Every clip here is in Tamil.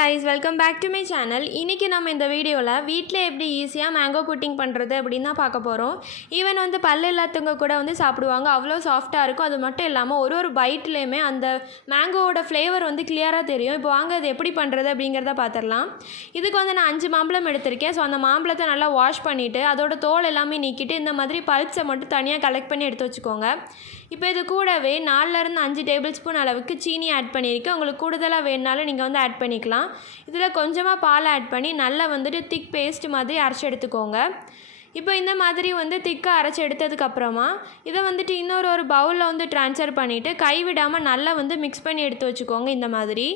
guys welcome back to my channel இன்றைக்கி நம்ம இந்த வீடியோவில் வீட்டில் எப்படி ஈஸியாக மேங்கோ புட்டிங் பண்ணுறது அப்படின்னு தான் பார்க்க போகிறோம் ஈவன் வந்து பல்லு இல்லாதவங்க கூட வந்து சாப்பிடுவாங்க. அவ்வளோ சாஃப்டாக இருக்கும். அது மட்டும் இல்லாமல் ஒரு ஒரு பைட்லேயுமே அந்த மேங்கோவோட ஃப்ளேவர் வந்து கிளியராக தெரியும். இப்போ வாங்க அது எப்படி பண்ணுறது அப்படிங்கிறத பார்த்துடலாம். இதுக்கு வந்து நான் அஞ்சு மாம்பழம் எடுத்திருக்கேன். ஸோ அந்த மாம்பழத்தை நல்லா வாஷ் பண்ணிவிட்டு அதோட தோல் எல்லாமே நீக்கிட்டு இந்த மாதிரி பல்ப்ஸை மட்டும் தனியாக கலெக்ட் பண்ணி எடுத்து வச்சுக்கோங்க. இப்போ இது கூடவே நாலுலேருந்து அஞ்சு டேபிள் ஸ்பூன் அளவுக்கு சீனி ஆட் பண்ணியிருக்கேன். உங்களுக்கு கூடுதலாக வேணுனாலும் நீங்கள் வந்து ஆட் பண்ணிக்கலாம். இதில் கொஞ்சமாக பால் ஆட் பண்ணி நல்லா வந்துட்டு திக் பேஸ்ட் மாதிரி அரைச்சி எடுத்துக்கோங்க. இப்போ இந்த மாதிரி வந்து திக்காக அரைச்சி எடுத்ததுக்கப்புறமா இதை வந்துட்டு இன்னொரு ஒரு பவுலில் வந்து ட்ரான்ஸ்ஃபர் பண்ணிவிட்டு கைவிடாமல் நல்லா வந்து மிக்ஸ் பண்ணி எடுத்து வச்சுக்கோங்க இந்த மாதிரி.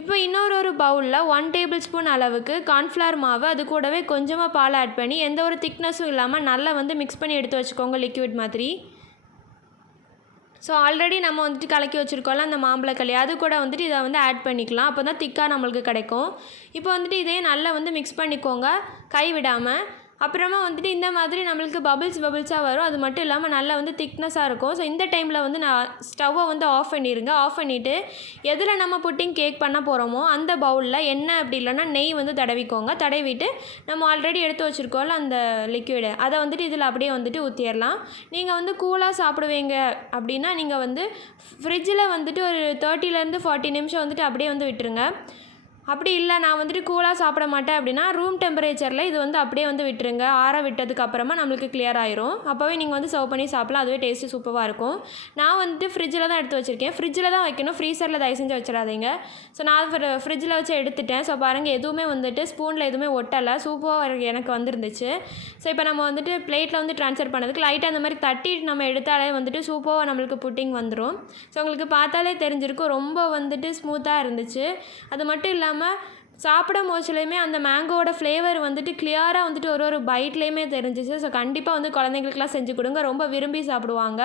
இப்போ இன்னொரு ஒரு பவுலில் ஒன் டேபிள் ஸ்பூன் அளவுக்கு கார்ன்ஃப்ளவர் மாவு அது கூடவே கொஞ்சமாக பால் ஆட் பண்ணி எந்த ஒரு திக்னஸும் இல்லாமல் நல்லா வந்து மிக்ஸ் பண்ணி எடுத்து வச்சுக்கோங்க லிக்விட் மாதிரி. ஸோ ஆல்ரெடி நம்ம வந்துட்டு கலக்கி வச்சுருக்கோம்ல அந்த மாம்பழக்களி அது கூட வந்துட்டு இதை வந்து ஆட் பண்ணிக்கலாம். அப்போ தான் திக்காக நம்மளுக்கு கிடைக்கும். இப்போ வந்துட்டு இதே நல்லா வந்து மிக்ஸ் பண்ணிக்கோங்க. கை விடாமல் அப்புறமா வந்துட்டு இந்த மாதிரி நம்மளுக்கு பபிள்ஸ் பபிள்ஸாக வரும். அது மட்டும் இல்லாமல் நல்லா வந்து திக்னஸாக இருக்கும். ஸோ இந்த டைமில் வந்து நான் ஸ்டவ்வை வந்து ஆஃப் பண்ணிடுங்க ஆஃப் பண்ணிவிட்டு எதில் நம்ம புட்டிங் கேக் பண்ண போகிறோமோ அந்த பவுலில் என்ன அப்படி இல்லைன்னா நெய் வந்து தடவிக்கோங்க. தடவிட்டு நம்ம ஆல்ரெடி எடுத்து வச்சுருக்கோம்ல அந்த லிக்விடு அதை வந்துட்டு இதில் அப்படியே வந்துட்டு ஊற்றிடலாம் நீங்கள் வந்து கூலாக சாப்பிடுவீங்க அப்படின்னா நீங்கள் வந்து ஃப்ரிட்ஜில் வந்துட்டு ஒரு தேர்ட்டிலேருந்து ஃபார்ட்டி நிமிஷம் வந்துட்டு அப்படியே வந்து விட்டுருங்க. அப்படி இல்லை நான் வந்துட்டு கூலாக சாப்பிட மாட்டேன் அப்படின்னா ரூம் டெம்பரேச்சரில் இது வந்து அப்படியே வந்து விட்டுருங்க. ஆற விட்டதுக்கு அப்புறமா நம்மளுக்கு கிளியர் ஆயிரும். அப்போவே நீங்கள் வந்து சர்வ் பண்ணி சாப்பிடலாம். அதுவே டேஸ்ட்டு சூப்பராக இருக்கும். நான் வந்துட்டு ஃப்ரிட்ஜில் தான் எடுத்து வச்சுருக்கேன். ஃப்ரிட்ஜில் தான் வைக்கணும். ஃப்ரீசரில் தயவு செஞ்சு வச்சிடாதீங்க. ஸோ நான் ஃப்ரிட்ஜில் வச்சு எடுத்துட்டேன். ஸோ பாருங்கள் எதுவுமே வந்துட்டு ஸ்பூனில் எதுவுமே ஒட்டலை. சூப்பராக எனக்கு வந்துருந்துச்சு. ஸோ இப்போ நம்ம வந்துட்டு பிளேட்டில் வந்து ட்ரான்ஸ்ஃபர் பண்ணதுக்கு லைட்டாக அந்த மாதிரி தட்டி நம்ம எடுத்தாலே வந்துட்டு சூப்பராக நம்மளுக்கு புட்டிங் வந்துடும் ஸோ உங்களுக்கு பார்த்தாலே தெரிஞ்சிருக்கும். ரொம்ப வந்துட்டு ஸ்மூத்தாக இருந்துச்சு. அது மட்டும் இல்லாமல் சாப்பிடும் போச்சுலையுமே அந்த மேங்கோவோட ஃப்ளேவர் வந்துட்டு கிளியராக வந்துட்டு ஒரு ஒரு பைட்லேயுமே தெரிஞ்சிச்சு. ஸோ கண்டிப்பாக வந்து குழந்தைங்களுக்குலாம் செஞ்சு கொடுங்க. ரொம்ப விரும்பி சாப்பிடுவாங்க.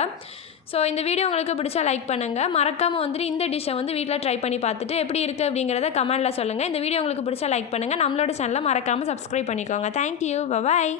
ஸோ இந்த வீடியோ உங்களுக்கு பிடிச்சா லைக் பண்ணுங்கள் மறக்காமல் வந்துட்டு இந்த டிஷ்ஷை வந்து வீட்டில் ட்ரை பண்ணி பார்த்துட்டு எப்படி இருக்குது அப்படிங்கிறத கமெண்ட்டில் சொல்லுங்கள் இந்த வீடியோ உங்களுக்கு பிடிச்சா லைக் பண்ணுங்கள் நம்மளோட சேனலை மறக்காமல் சப்ஸ்கிரைப் பண்ணிக்கோங்க. Thank you bye bye